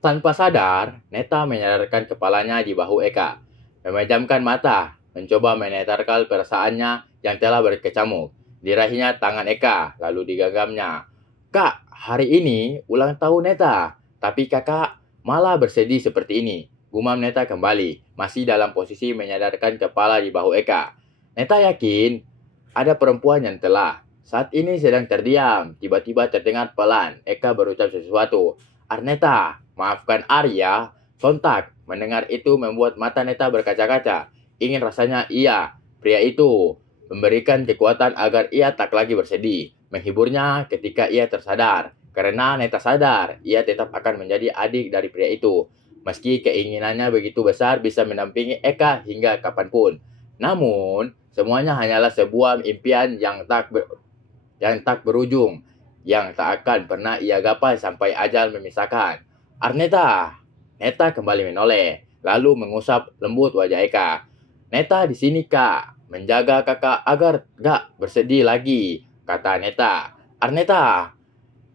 Tanpa sadar, Neta menyadarkan kepalanya di bahu Eka, memejamkan mata, mencoba menetarkan perasaannya yang telah berkecamuk. Diraihnya tangan Eka, lalu digenggamnya. Kak, hari ini ulang tahun Neta, tapi kakak malah bersedih seperti ini. Gumam Neta kembali, masih dalam posisi menyadarkan kepala di bahu Eka. Neta yakin ada perempuan yang telah. Saat ini sedang terdiam, tiba-tiba terdengar pelan. Eka berucap sesuatu. Arneta, maafkan Arya. Sontak, mendengar itu membuat mata Neta berkaca-kaca. Ingin rasanya ia, pria itu, memberikan kekuatan agar ia tak lagi bersedih. Menghiburnya ketika ia tersadar. Karena Neta sadar, ia tetap akan menjadi adik dari pria itu. Meski keinginannya begitu besar bisa mendampingi Eka hingga kapanpun. Namun, semuanya hanyalah sebuah impian yang tak berujung, yang tak akan pernah ia gapai sampai ajal memisahkan. Arneta, Neta kembali menoleh, lalu mengusap lembut wajah Eka. Neta di sini kak, menjaga kakak agar gak bersedih lagi, kata Neta. Arneta,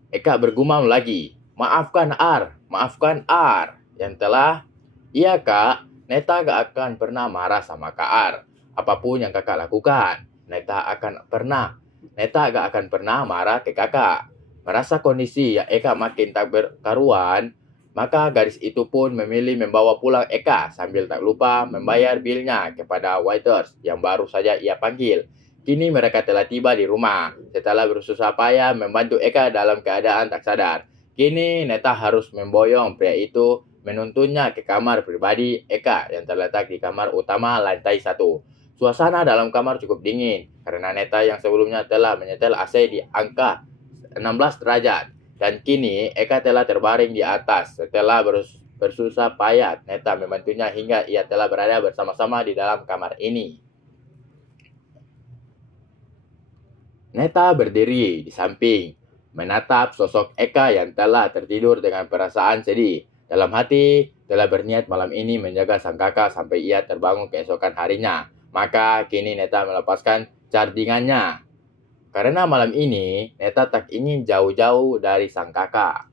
Eka bergumam lagi. Maafkan Ar, yang telah. Iya kak, Neta gak akan pernah marah sama Kak Ar. Apapun yang kakak lakukan, Neta gak akan pernah marah ke kakak. Merasa kondisi yang Eka makin tak berkaruan, maka gadis itu pun memilih membawa pulang Eka sambil tak lupa membayar bilnya kepada waiters yang baru saja ia panggil. Kini mereka telah tiba di rumah setelah bersusah payah membantu Eka dalam keadaan tak sadar. Kini Neta harus memboyong pria itu menuntunnya ke kamar pribadi Eka yang terletak di kamar utama lantai 1. Suasana dalam kamar cukup dingin karena Neta yang sebelumnya telah menyetel AC di angka 16 derajat. Dan kini Eka telah terbaring di atas setelah bersusah payah Neta membantunya hingga ia telah berada bersama-sama di dalam kamar ini. Neta berdiri di samping, menatap sosok Eka yang telah tertidur dengan perasaan sedih. Dalam hati, telah berniat malam ini menjaga sang kakak sampai ia terbangun keesokan harinya. Maka kini Neta melepaskan cardingannya. Karena malam ini, Neta tak ingin jauh-jauh dari sang kakak.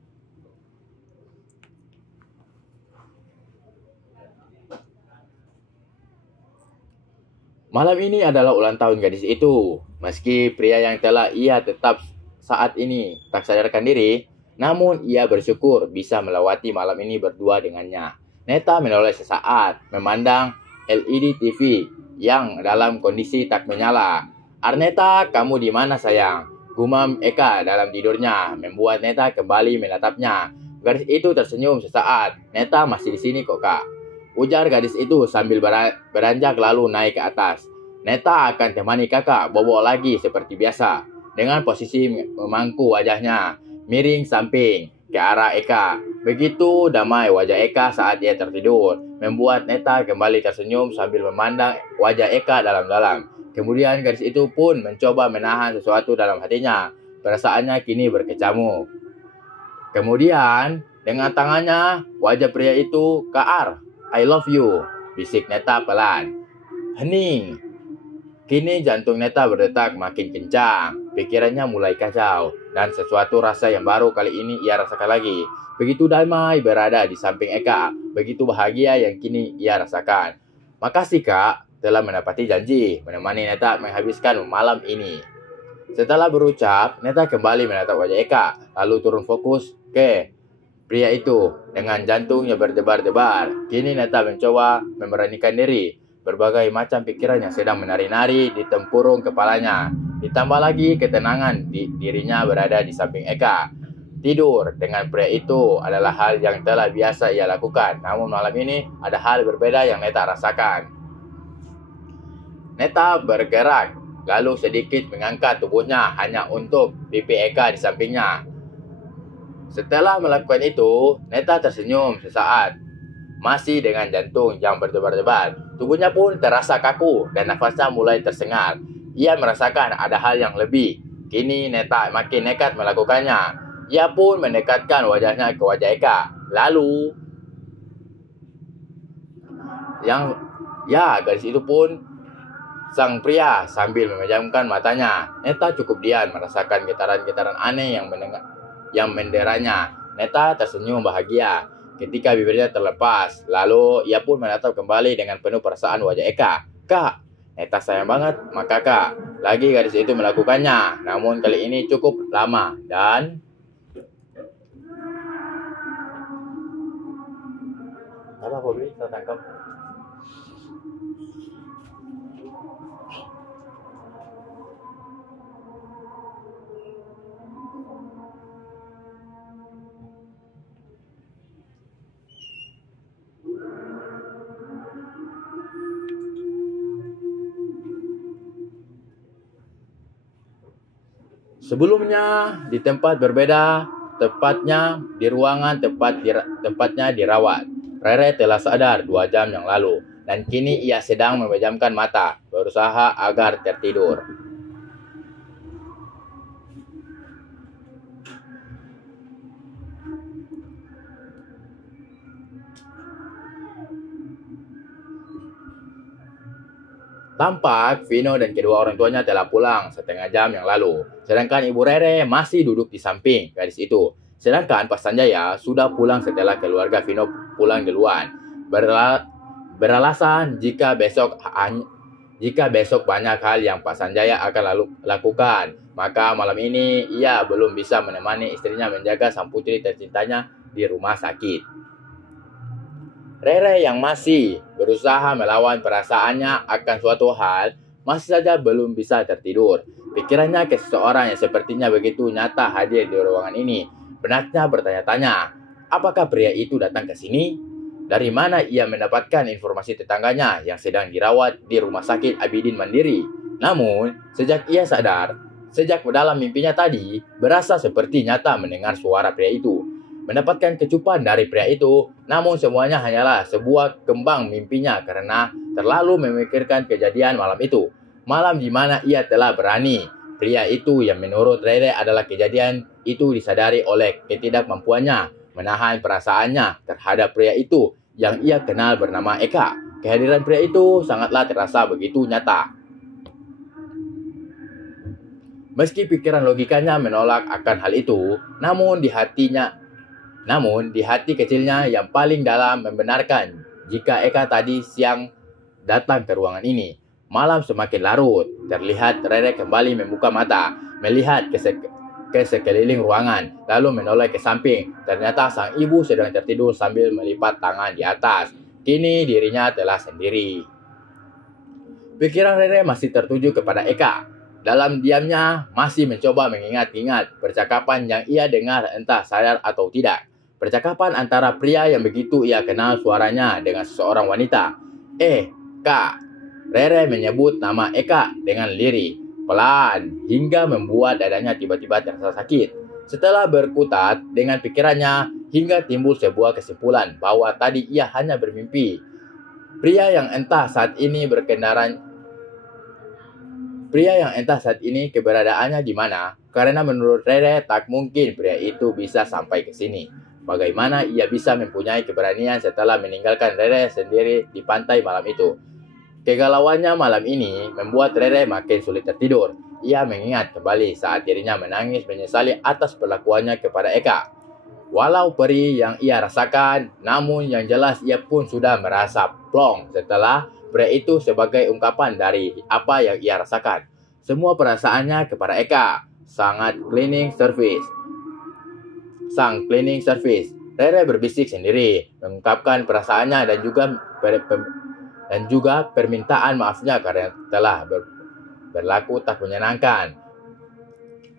Malam ini adalah ulang tahun gadis itu. Meski pria yang telah ia tetap saat ini tak sadarkan diri, namun ia bersyukur bisa melewati malam ini berdua dengannya. Neta menoleh sesaat, memandang LED TV yang dalam kondisi tak menyala. Arneta, kamu di mana sayang? Gumam Eka dalam tidurnya, membuat Neta kembali menatapnya. Gadis itu tersenyum sesaat. Neta masih di sini kok kak, ujar gadis itu sambil beranjak lalu naik ke atas. Neta akan temani kakak bobo lagi seperti biasa. Dengan posisi memangku wajahnya, miring samping ke arah Eka. Begitu damai wajah Eka saat ia tertidur, membuat Neta kembali tersenyum sambil memandang wajah Eka dalam-dalam. Kemudian gadis itu pun mencoba menahan sesuatu dalam hatinya. Perasaannya kini berkecamuk. Kemudian, dengan tangannya, wajah pria itu, Kak Ar, I love you, bisik Neta pelan. Hening. Kini jantung Neta berdetak makin kencang. Pikirannya mulai kacau. Dan sesuatu rasa yang baru kali ini ia rasakan lagi. Begitu damai berada di samping Eka. Begitu bahagia yang kini ia rasakan. Makasih kak, telah menepati janji menemani Neta menghabiskan malam ini. Setelah berucap, Neta kembali menatap wajah Eka. Lalu turun fokus ke pria itu dengan jantungnya berdebar-debar. Kini Neta mencoba memberanikan diri. Berbagai macam pikiran yang sedang menari-nari di tempurung kepalanya. Ditambah lagi ketenangan dirinya berada di samping Eka. Tidur dengan pria itu adalah hal yang telah biasa ia lakukan. Namun malam ini ada hal berbeda yang Neta rasakan. Neta bergerak, lalu sedikit mengangkat tubuhnya hanya untuk pipi Eka di sampingnya. Setelah melakukan itu, Neta tersenyum sesaat. Masih dengan jantung yang berdebar-debar. Tubuhnya pun terasa kaku dan nafasnya mulai tersengal. Ia merasakan ada hal yang lebih. Kini Neta makin nekat melakukannya. Ia pun mendekatkan wajahnya ke wajah Eka. Lalu, gadis itu pun sang pria sambil memejamkan matanya. Neta cukup diam merasakan getaran-getaran aneh yang menderanya. Neta tersenyum bahagia. ketika bibirnya terlepas. Lalu ia pun menatap kembali dengan penuh perasaan wajah Eka. Kak, Neta sayang banget sama kakak. Lagi gadis itu melakukannya. Namun kali ini cukup lama dan apa Bobby tertangkap. Sebelumnya di tempat berbeda, tepatnya di ruangan tempatnya dirawat. Rere telah sadar 2 jam yang lalu dan kini ia sedang memejamkan mata, berusaha agar tertidur. Tampak Vino dan kedua orang tuanya telah pulang setengah jam yang lalu. Sedangkan Ibu Rere masih duduk di samping gadis itu. Sedangkan Pak Sanjaya sudah pulang setelah keluarga Vino pulang duluan. Beralasan jika besok banyak hal yang Pak Sanjaya akan lakukan, maka malam ini ia belum bisa menemani istrinya menjaga sang putri tercintanya di rumah sakit. Rere yang masih berusaha melawan perasaannya akan suatu hal masih saja belum bisa tertidur. Pikirannya ke seseorang yang sepertinya begitu nyata hadir di ruangan ini. Benaknya bertanya-tanya, apakah pria itu datang ke sini? Dari mana ia mendapatkan informasi tetangganya yang sedang dirawat di rumah sakit Abidin Mandiri? Namun, sejak ia sadar, sejak dalam mimpinya tadi, berasa seperti nyata mendengar suara pria itu. Mendapatkan kecupan dari pria itu, namun semuanya hanyalah sebuah kembang mimpinya karena terlalu memikirkan kejadian malam itu. Malam di mana ia telah berani. Pria itu yang menurut Rere adalah kejadian itu disadari oleh ketidakmampuannya menahan perasaannya terhadap pria itu yang ia kenal bernama Eka. Kehadiran pria itu sangatlah terasa begitu nyata. Meski pikiran logikanya menolak akan hal itu, namun di hati kecilnya yang paling dalam membenarkan jika Eka tadi siang datang ke ruangan ini. Malam semakin larut, terlihat Rere kembali membuka mata, melihat ke sekeliling ruangan, lalu menoleh ke samping. Ternyata sang ibu sedang tertidur sambil melipat tangan di atas. Kini dirinya telah sendiri. Pikiran Rere masih tertuju kepada Eka. Dalam diamnya masih mencoba mengingat-ingat percakapan yang ia dengar entah sadar atau tidak. Percakapan antara pria yang begitu ia kenal suaranya dengan seseorang wanita. Kak. Rere menyebut nama Eka dengan lirih, pelan, hingga membuat dadanya tiba-tiba terasa sakit. Setelah berkutat dengan pikirannya, hingga timbul sebuah kesimpulan bahwa tadi ia hanya bermimpi. Pria yang entah saat ini keberadaannya di mana, karena menurut Rere tak mungkin pria itu bisa sampai ke sini. Bagaimana ia bisa mempunyai keberanian setelah meninggalkan Rere sendiri di pantai malam itu? Kegalauannya malam ini membuat Rere makin sulit tertidur. Ia mengingat kembali saat dirinya menangis menyesali atas perlakuannya kepada Eka. Walau perih yang ia rasakan, namun yang jelas ia pun sudah merasa plong setelah pria itu sebagai ungkapan dari apa yang ia rasakan. Semua perasaannya kepada Eka, sang cleaning service. Rere berbisik sendiri, mengungkapkan perasaannya dan juga permintaan maafnya karena telah berlaku tak menyenangkan.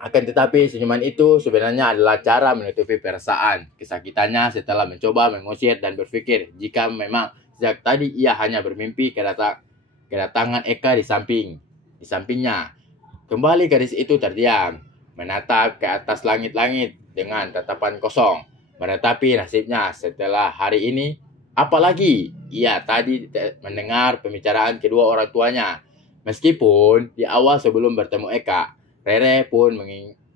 Akan tetapi senyuman itu sebenarnya adalah cara menutupi perasaan kesakitannya setelah mencoba mengusir dan berpikir jika memang sejak tadi ia hanya bermimpi kedatangan Eka di sampingnya. Kembali gadis itu terdiam, menatap ke atas langit-langit dengan tatapan kosong, menetapi nasibnya setelah hari ini. Apalagi ia tadi mendengar pembicaraan kedua orang tuanya. Meskipun di awal sebelum bertemu Eka, Rere pun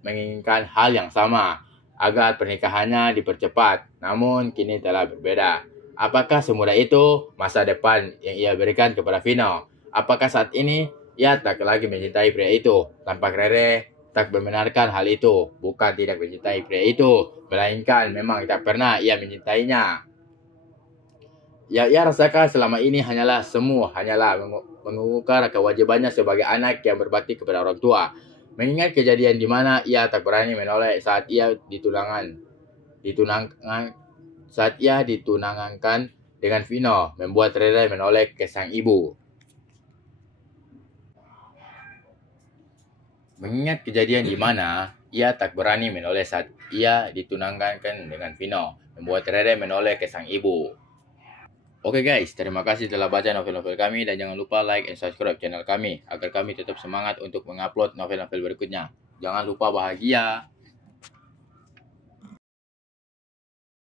menginginkan hal yang sama, agar pernikahannya dipercepat. Namun kini telah berbeda. Apakah semudah itu masa depan yang ia berikan kepada Vino? Apakah saat ini ia tak lagi mencintai pria itu? Tampak Rere tak membenarkan hal itu. Bukan tidak mencintai pria itu, melainkan memang tak pernah ia mencintainya. ia rasakan selama ini hanyalah mengukar kewajibannya sebagai anak yang berbakti kepada orang tua. Mengingat kejadian di mana ia tak berani menoleh saat ia ditunangkan dengan Vino, membuat Rere menoleh ke sang ibu. Mengingat kejadian di mana ia tak berani menoleh saat ia ditunangkan dengan Vino, membuat Rere menoleh ke sang ibu. Oke guys, terima kasih telah baca novel-novel kami dan jangan lupa like dan subscribe channel kami agar kami tetap semangat untuk mengupload novel-novel berikutnya. Jangan lupa bahagia.